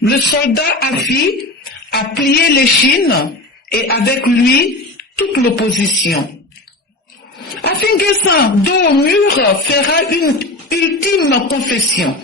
Le soldat Afi a plié l'échine et avec lui toute l'opposition. Afinguessan, dos au mur, fera une ultime confession.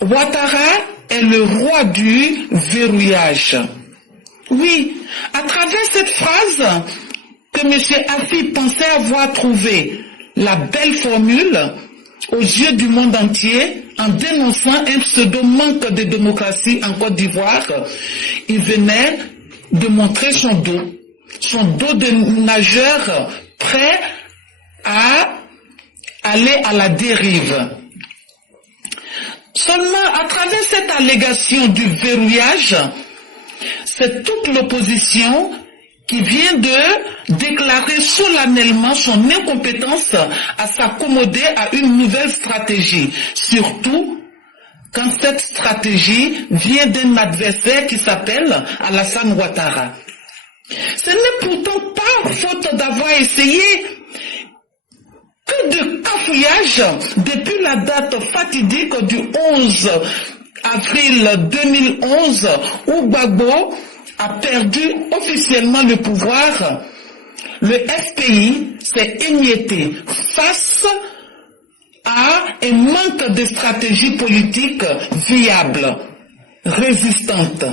Ouattara est le roi du verrouillage. Oui, à travers cette phrase que M. Afi pensait avoir trouvé la belle formule aux yeux du monde entier, en dénonçant un pseudo-manque de démocratie en Côte d'Ivoire, il venait de montrer son dos de nageur prêt à aller à la dérive. Seulement, à travers cette allégation du verrouillage, c'est toute l'opposition qui vient de déclarer solennellement son incompétence à s'accommoder à une nouvelle stratégie, surtout quand cette stratégie vient d'un adversaire qui s'appelle Alassane Ouattara. Ce n'est pourtant pas faute d'avoir essayé que de cafouillage depuis la date fatidique du 11 avril 2011 où Gbagbo a perdu officiellement le pouvoir. Le FPI s'est émietté face à un manque de stratégie politique viable, résistante.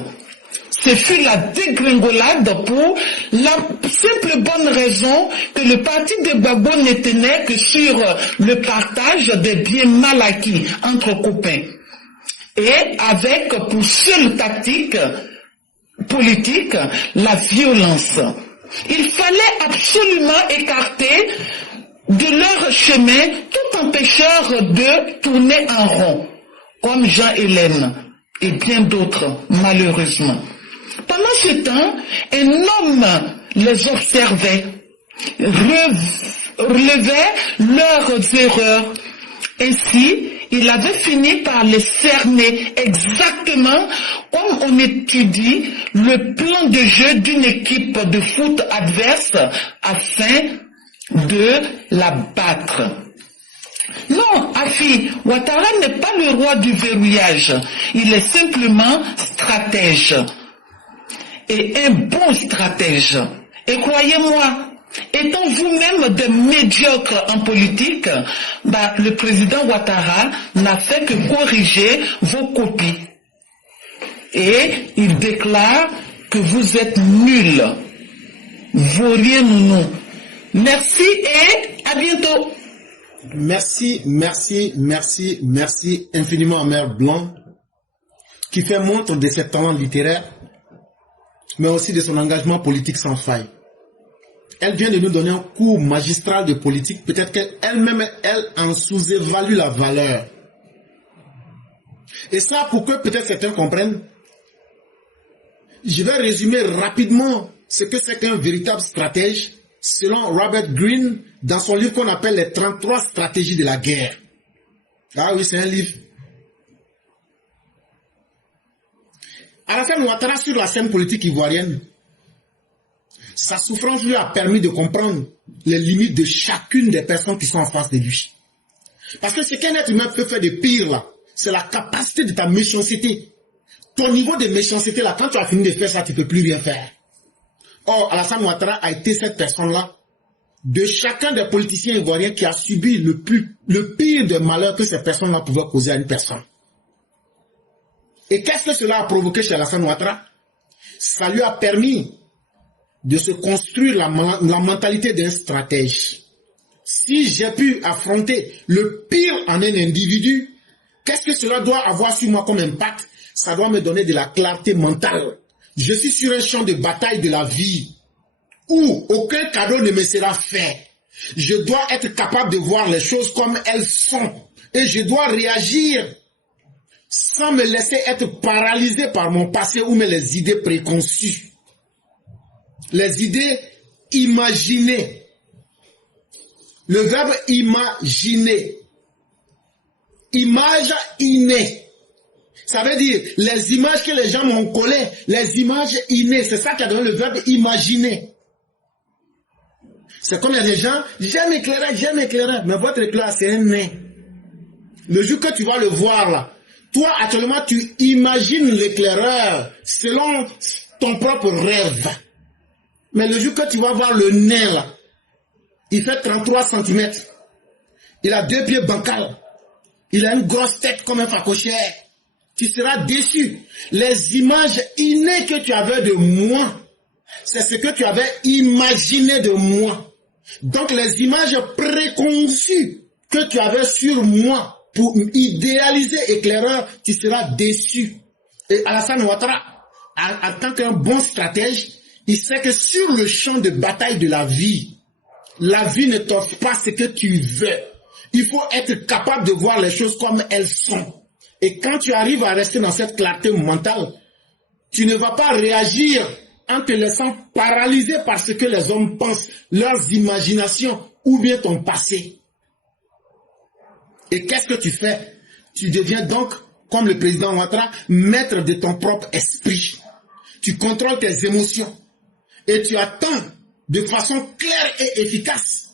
Ce fut la dégringolade pour la simple bonne raison que le parti de Gbagbo ne tenait que sur le partage des biens mal acquis entre copains. Et avec pour seule tactique politique la violence. Il fallait absolument écarter de leur chemin tout empêcheur de tourner en rond, comme Jean Hélène et bien d'autres, malheureusement. Pendant ce temps, un homme les observait, relevait leurs erreurs. Ainsi, il avait fini par les cerner exactement comme on étudie le plan de jeu d'une équipe de foot adverse afin de la battre. Non, Afi, Ouattara n'est pas le roi du verrouillage. Il est simplement stratège. Et un bon stratège. Et croyez-moi, étant vous-même des médiocres en politique, le président Ouattara n'a fait que corriger vos copies. Et il déclare que vous êtes nuls. Vaurien nounou. Merci et à bientôt. Merci infiniment à Mère Blanc, qui fait montre de ses talents littéraires, mais aussi de son engagement politique sans faille. Elle vient de nous donner un cours magistral de politique, peut-être qu'elle-même, elle en sous-évalue la valeur. Et ça, pour que peut-être certains comprennent, je vais résumer rapidement ce que c'est qu'un véritable stratège, selon Robert Greene, dans son livre qu'on appelle les 33 stratégies de la guerre. Ah oui, c'est un livre. Alassane Ouattara sur la scène politique ivoirienne, sa souffrance lui a permis de comprendre les limites de chacune des personnes qui sont en face de lui. Parce que ce qu'un être humain peut faire de pire là, c'est la capacité de ta méchanceté. Ton niveau de méchanceté là, quand tu as fini de faire ça, tu ne peux plus rien faire. Or, Alassane Ouattara a été cette personne-là, de chacun des politiciens ivoiriens qui a subi le pire des malheurs que ces personnes-là pouvaient causer à une personne. Et qu'est-ce que cela a provoqué chez Alassane Ouattara? Ça lui a permis de se construire la mentalité d'un stratège. Si j'ai pu affronter le pire en un individu, qu'est-ce que cela doit avoir sur moi comme impact? Ça doit me donner de la clarté mentale. Je suis sur un champ de bataille de la vie où aucun cadeau ne me sera fait. Je dois être capable de voir les choses comme elles sont et je dois réagir sans me laisser être paralysé par mon passé ou les idées préconçues. Les idées imaginées. Le verbe imaginer. Image innée. Ça veut dire les images que les gens m'ont collées, les images innées. C'est ça qui a donné le verbe imaginer. C'est comme il y a des gens, j'aime éclairer, mais votre éclairage c'est un nez. Le jour que tu vas le voir là, Toi, actuellement, tu imagines l'éclaireur selon ton propre rêve. Mais le jour que tu vas voir le nain là, il fait 33 cm. Il a 2 pieds bancals. Il a une grosse tête comme un phacochère. Tu seras déçu. Les images innées que tu avais de moi, c'est ce que tu avais imaginé de moi. Donc les images préconçues que tu avais sur moi pour idéaliser éclaireur, tu seras déçu. Et Alassane Ouattara, en tant qu'un bon stratège, il sait que sur le champ de bataille de la vie ne t'offre pas ce que tu veux. Il faut être capable de voir les choses comme elles sont. Et quand tu arrives à rester dans cette clarté mentale, tu ne vas pas réagir en te laissant paralyser par ce que les hommes pensent, leurs imaginations ou bien ton passé. Et qu'est-ce que tu fais? Tu deviens donc, comme le président Ouattara, maître de ton propre esprit. Tu contrôles tes émotions et tu attends de façon claire et efficace.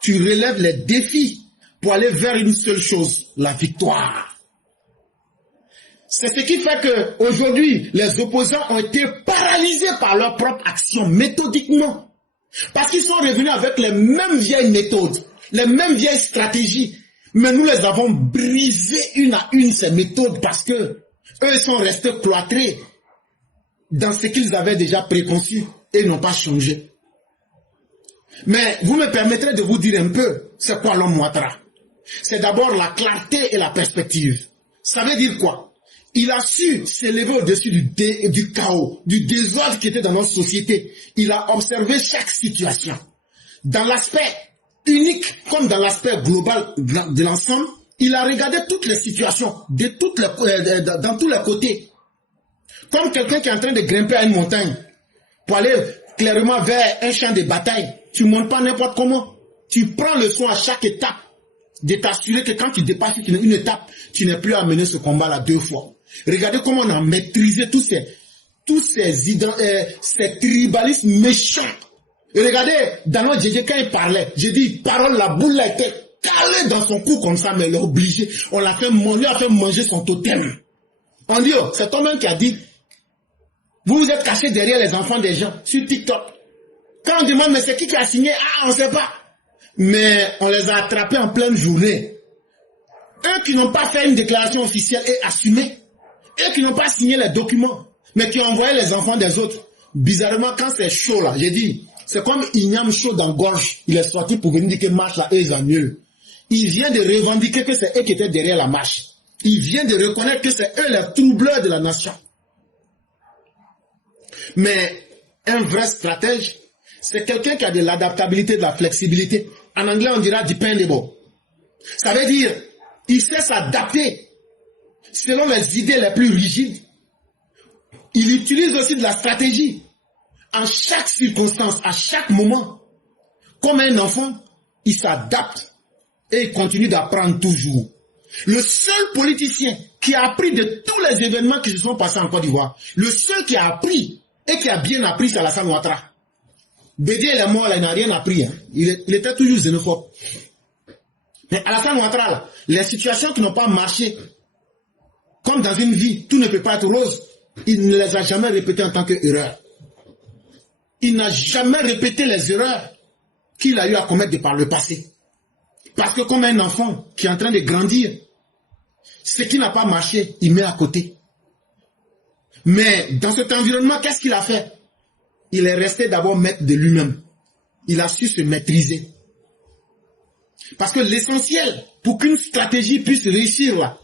Tu relèves les défis pour aller vers une seule chose, la victoire. C'est ce qui fait que aujourd'hui, les opposants ont été paralysés par leur propre action, méthodiquement. Parce qu'ils sont revenus avec les mêmes vieilles méthodes, les mêmes vieilles stratégies. Mais nous les avons brisées une à une, ces méthodes, parce que eux sont restés cloîtrés dans ce qu'ils avaient déjà préconçu et n'ont pas changé. Mais vous me permettrez de vous dire un peu, c'est quoi l'homme Ouattara? C'est d'abord la clarté et la perspective. Ça veut dire quoi? Il a su s'élever au-dessus du chaos, du désordre qui était dans notre société. Il a observé chaque situation. Dans l'aspect unique, comme dans l'aspect global de l'ensemble, il a regardé toutes les situations, dans tous les côtés. Comme quelqu'un qui est en train de grimper à une montagne, pour aller clairement vers un champ de bataille. Tu ne montes pas n'importe comment. Tu prends le soin à chaque étape de t'assurer que quand tu dépasses une étape, tu n'es plus à mener ce combat-là 2 fois. Regardez comment on a maîtrisé tous ces tribalismes méchants. Et regardez, dans notre Djedje, quand il parlait, j'ai dit, parole, la boule là était calée dans son cou comme ça, mais il est obligé. On l'a fait manger son totem. On dit, oh, c'est toi-même qui a dit, vous vous êtes caché derrière les enfants des gens sur TikTok. Quand on demande, mais c'est qui a signé? Ah, on ne sait pas. Mais on les a attrapés en pleine journée. Eux qui n'ont pas fait une déclaration officielle et assumée. Eux qui n'ont pas signé les documents, mais qui ont envoyé les enfants des autres. Bizarrement, quand c'est chaud là, j'ai dit, c'est comme Ignam chaud dans la gorge. Il est sorti pour venir dire que marche là, eux, ils mieux. Il vient de revendiquer que c'est eux qui étaient derrière la marche. Il vient de reconnaître que c'est eux les troubleurs de la nation. Mais un vrai stratège, c'est quelqu'un qui a de l'adaptabilité, de la flexibilité. En anglais, on dira dependable. Ça veut dire, il sait s'adapter selon les idées les plus rigides. Il utilise aussi de la stratégie en chaque circonstance, à chaque moment. Comme un enfant, il s'adapte et il continue d'apprendre toujours. Le seul politicien qui a appris de tous les événements qui se sont passés en Côte d'Ivoire, le seul qui a appris et qui a bien appris, c'est Alassane Ouattara. Bédié, il est mort, là, il n'a rien appris. Hein. Il était toujours xénophobe. Mais Alassane Ouattara, là, les situations qui n'ont pas marché, comme dans une vie, tout ne peut pas être rose, il ne les a jamais répétées en tant qu'erreur. Il n'a jamais répété les erreurs qu'il a eu à commettre par le passé. Parce que comme un enfant qui est en train de grandir, ce qui n'a pas marché, il met à côté. Mais dans cet environnement, qu'est-ce qu'il a fait? Il est resté d'abord maître de lui-même. Il a su se maîtriser. Parce que l'essentiel pour qu'une stratégie puisse réussir là,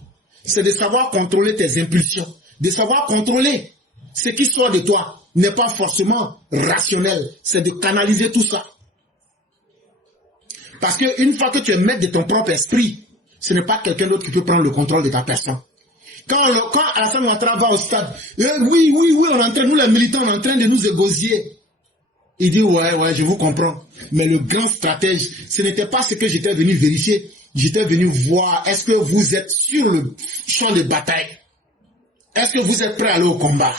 c'est de savoir contrôler tes impulsions, de savoir contrôler ce qui sort de toi. N'est pas forcément rationnel, c'est de canaliser tout ça. Parce qu'une fois que tu es maître de ton propre esprit, ce n'est pas quelqu'un d'autre qui peut prendre le contrôle de ta personne. Quand Alassane Ouattara va au stade, oui, on est en train, nous les militants, on est en train de nous égosiller. Il dit, ouais, je vous comprends. Mais le grand stratège, ce n'était pas ce que j'étais venu vérifier. J'étais venu voir, est-ce que vous êtes sur le champ de bataille? Est-ce que vous êtes prêts à aller au combat?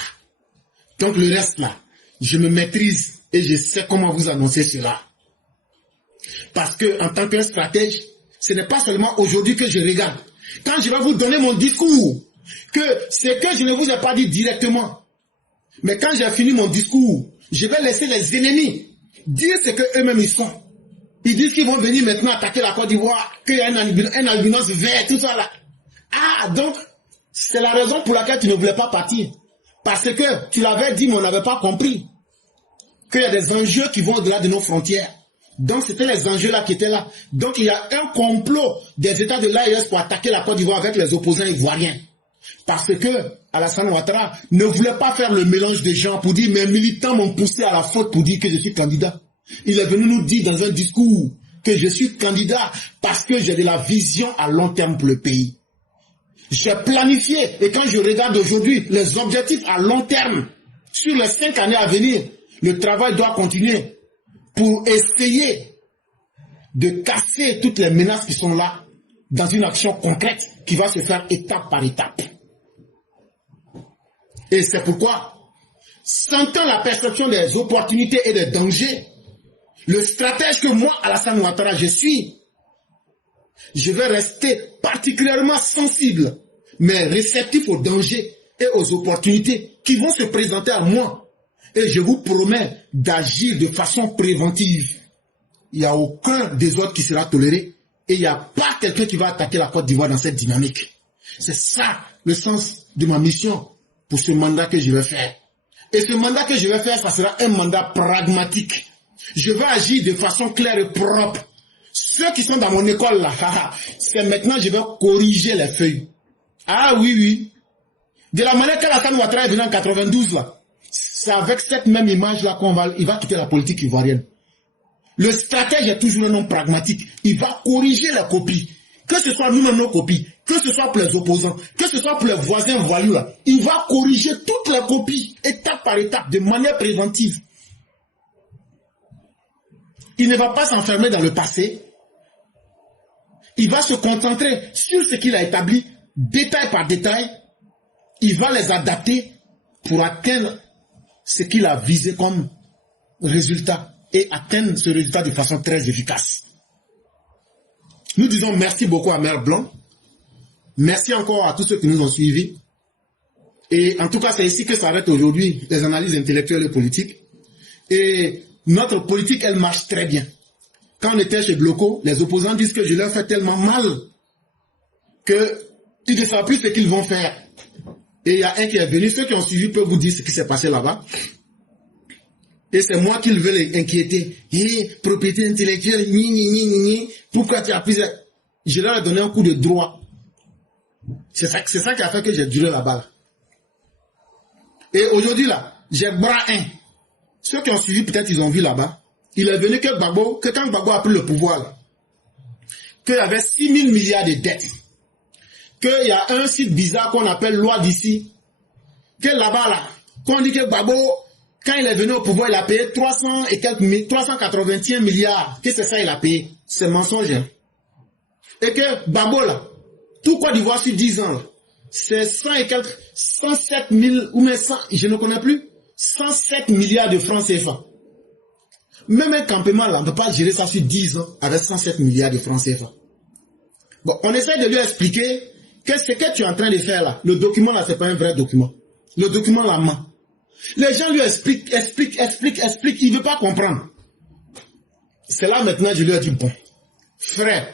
Donc le reste là, je me maîtrise et je sais comment vous annoncer cela. Parce que en tant que stratège, ce n'est pas seulement aujourd'hui que je regarde. Quand je vais vous donner mon discours, que c'est que je ne vous ai pas dit directement. Mais quand j'ai fini mon discours, je vais laisser les ennemis dire ce qu'eux-mêmes ils sont. Ils disent qu'ils vont venir maintenant attaquer la Côte d'Ivoire, qu'il y a un albinos vert, tout ça là. Ah, donc, c'est la raison pour laquelle tu ne voulais pas partir. Parce que tu l'avais dit, mais on n'avait pas compris. Qu'il y a des enjeux qui vont au-delà de nos frontières. Donc, c'était les enjeux là qui étaient là. Donc, il y a un complot des États de l'AES pour attaquer la Côte d'Ivoire avec les opposants ivoiriens. Parce que Alassane Ouattara ne voulait pas faire le mélange des gens pour dire mes militants m'ont poussé à la faute pour dire que je suis candidat. Il est venu nous dire dans un discours que je suis candidat parce que j'ai de la vision à long terme pour le pays. J'ai planifié et quand je regarde aujourd'hui les objectifs à long terme sur les 5 années à venir, le travail doit continuer pour essayer de casser toutes les menaces qui sont là dans une action concrète qui va se faire étape par étape. Et c'est pourquoi, sentant la perception des opportunités et des dangers, le stratège que moi, Alassane Ouattara, je suis, je vais rester particulièrement sensible, mais réceptif aux dangers et aux opportunités qui vont se présenter à moi. Et je vous promets d'agir de façon préventive. Il n'y a aucun désordre qui sera toléré et il n'y a pas quelqu'un qui va attaquer la Côte d'Ivoire dans cette dynamique. C'est ça le sens de ma mission pour ce mandat que je vais faire. Et ce mandat que je vais faire, ça sera un mandat pragmatique. Je vais agir de façon claire et propre. Ceux qui sont dans mon école là, c'est maintenant je vais corriger les feuilles. Ah oui, oui. De la manière qu'Alassane Ouattara est venu en 92 là, c'est avec cette même image là il va quitter la politique ivoirienne. Le stratège est toujours un homme pragmatique. Il va corriger la copie. Que ce soit nous-mêmes nos copies, que ce soit pour les opposants, que ce soit pour les voisins voilus là, il va corriger toutes les copies, étape par étape, de manière préventive. Il ne va pas s'enfermer dans le passé. Il va se concentrer sur ce qu'il a établi, détail par détail. Il va les adapter pour atteindre ce qu'il a visé comme résultat et atteindre ce résultat de façon très efficace. Nous disons merci beaucoup à Mère Blanc. Merci encore à tous ceux qui nous ont suivis. Et en tout cas, c'est ici que s'arrêtent aujourd'hui les analyses intellectuelles et politiques. Et notre politique, elle marche très bien. Quand on était chez Bloco, les opposants disent que je leur fais tellement mal que tu ne sais plus ce qu'ils vont faire. Et il y a un qui est venu, ceux qui ont suivi peuvent vous dire ce qui s'est passé là-bas. Et c'est moi qui veux les inquiéter. Propriété intellectuelle, pourquoi tu as pris ça? Je leur ai donné un coup de droit. C'est ça qui a fait que j'ai duré la balle. Et aujourd'hui là, j'ai bras un. Ceux qui ont suivi, peut-être ils ont vu là-bas. Il est venu que quand Gbagbo a pris le pouvoir, qu'il y avait 6 000 milliards de dettes. Qu'il y a un site bizarre qu'on appelle loi d'ici. Que là-bas là, qu'on dit que Gbagbo, quand il est venu au pouvoir, il a payé 381 milliards. Que c'est ça il a payé? C'est mensonge. Et que Gbagbo là, tout Côte d'Ivoire sur 10 ans, c'est 107 000, ou même 100, je ne connais plus, 107 milliards de francs CFA. Même un campement là, on ne peut pas gérer ça sur 10 ans avec 107 milliards de francs CFA. Bon, on essaie de lui expliquer que ce que tu es en train de faire là, le document là, c'est pas un vrai document. Le document là ment. Les gens lui expliquent, il ne veut pas comprendre. C'est là maintenant je lui ai dit, bon, frère,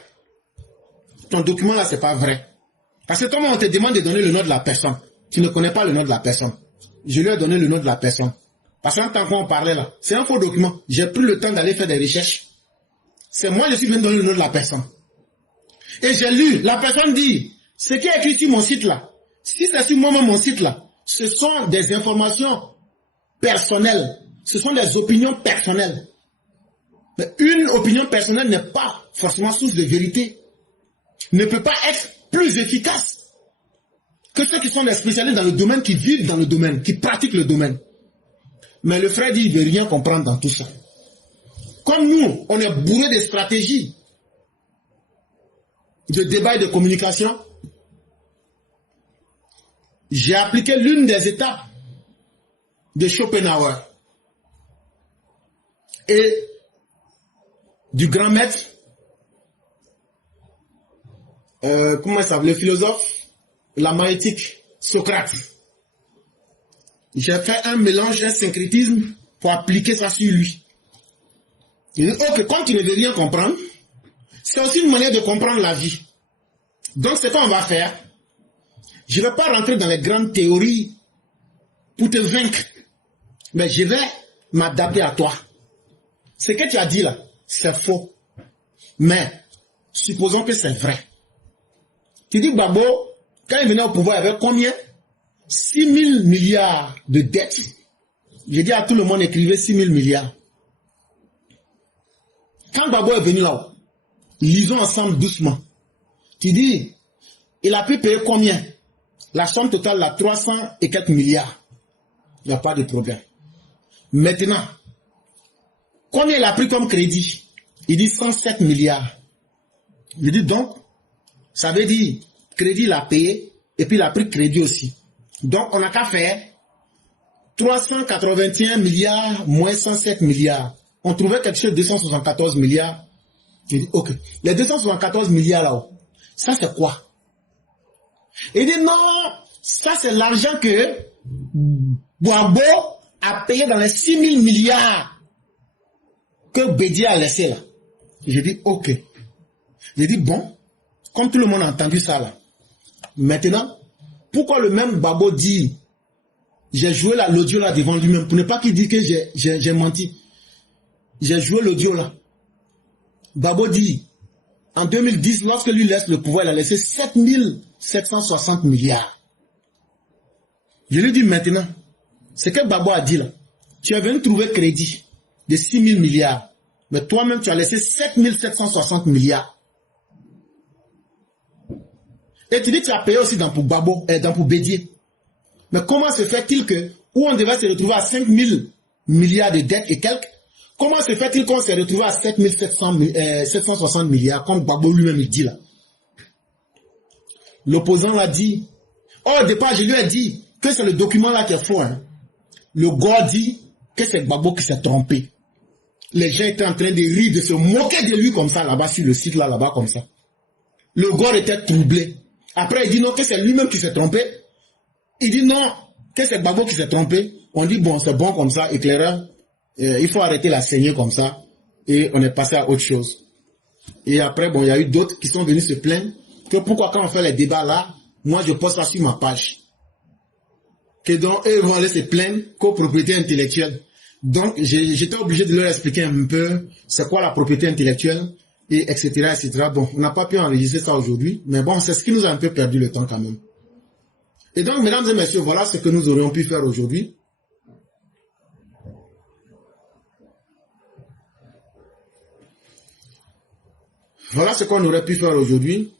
ton document là, c'est pas vrai. Parce que toi, on te demande de donner le nom de la personne. Tu ne connais pas le nom de la personne. Je lui ai donné le nom de la personne. Parce qu'en tant qu'on parlait là, c'est un faux document. J'ai pris le temps d'aller faire des recherches. C'est moi, je suis venu donner le nom de la personne. Et j'ai lu, la personne dit, ce qui est écrit sur mon site là, si c'est sur moi-même mon site là, ce sont des informations personnelles. Ce sont des opinions personnelles. Mais une opinion personnelle n'est pas forcément source de vérité. Ne peut pas être plus efficace que ceux qui sont des spécialistes dans le domaine, qui vivent dans le domaine, qui pratiquent le domaine. Mais le frère dit, il ne veut rien comprendre dans tout ça. Comme nous, on est bourré de stratégies, de débats et de communication, j'ai appliqué l'une des étapes de Schopenhauer et du grand maître, comment il s'appelle, le philosophe, la maïeutique, Socrate. J'ai fait un mélange, un syncrétisme pour appliquer ça sur lui. Il dit, ok, quand tu ne veux rien comprendre, c'est aussi une manière de comprendre la vie. Donc, c'est quoi on va faire? Je ne vais pas rentrer dans les grandes théories pour te vaincre, mais je vais m'adapter à toi. Ce que tu as dit là, c'est faux. Mais, supposons que c'est vrai. Tu dis, Gbagbo, quand il venait au pouvoir, il y avait combien? 6 000 milliards de dettes. J'ai dit à tout le monde, écrivez 6 000 milliards. Quand Gbagbo est venu là, lisons ensemble doucement. Tu dis, il a pu payer combien? La somme totale, là, 300 et quelques milliards. Il n'y a pas de problème. Maintenant, combien il a pris comme crédit? Il dit 107 milliards. Je dis donc, ça veut dire, crédit il a payé, et puis il a pris crédit aussi. Donc, on n'a qu'à faire 381 milliards moins 107 milliards. On trouvait quelque chose de 274 milliards. Je dis, ok. Les 274 milliards là-haut, ça c'est quoi? Il dit, non, ça c'est l'argent que Gbagbo a payé dans les 6 000 milliards que Bédié a laissé là. Je dis, ok. Je dis, bon, comme tout le monde a entendu ça là, maintenant, pourquoi le même Gbagbo dit, j'ai joué l'audio là devant lui-même, pour ne pas qu'il dise que j'ai menti. J'ai joué l'audio là. Gbagbo dit, en 2010, lorsque lui laisse le pouvoir, il a laissé 7 760 milliards. Je lui dis maintenant, ce que Gbagbo a dit là, tu es venu trouver crédit de 6 000 milliards, mais toi-même tu as laissé 7 760 milliards. Et tu dis que tu as payé aussi dans pour Gbagbo, dans pour Bédié. Mais comment se fait-il que, où on devait se retrouver à 5 000 milliards de dettes et quelques, comment se fait-il qu'on s'est retrouvé à 7 760 milliards, comme Gbagbo lui-même il dit là? L'opposant l'a dit. Au départ, je lui ai dit que c'est le document là qui est faux. Hein. Le gars dit que c'est Gbagbo qui s'est trompé. Les gens étaient en train de rire, de se moquer de lui comme ça, là-bas, sur le site là-bas, comme ça. Le gars était troublé. Après, il dit non, que c'est lui-même qui s'est trompé. Il dit non, que c'est Gbagbo qui s'est trompé. On dit bon, c'est bon comme ça, éclaireur. Il faut arrêter la saignée comme ça. Et on est passé à autre chose. Et après, bon, il y a eu d'autres qui sont venus se plaindre que pourquoi quand on fait les débats là, moi je poste ça sur ma page. Que donc, eux vont aller se plaindre copropriété intellectuelle. Donc, j'étais obligé de leur expliquer un peu c'est quoi la propriété intellectuelle, et etc., etc. Bon, on n'a pas pu enregistrer ça aujourd'hui, mais bon, c'est ce qui nous a un peu perdu le temps quand même. Et donc, mesdames et messieurs, voilà ce que nous aurions pu faire aujourd'hui. Voilà ce qu'on aurait pu faire aujourd'hui.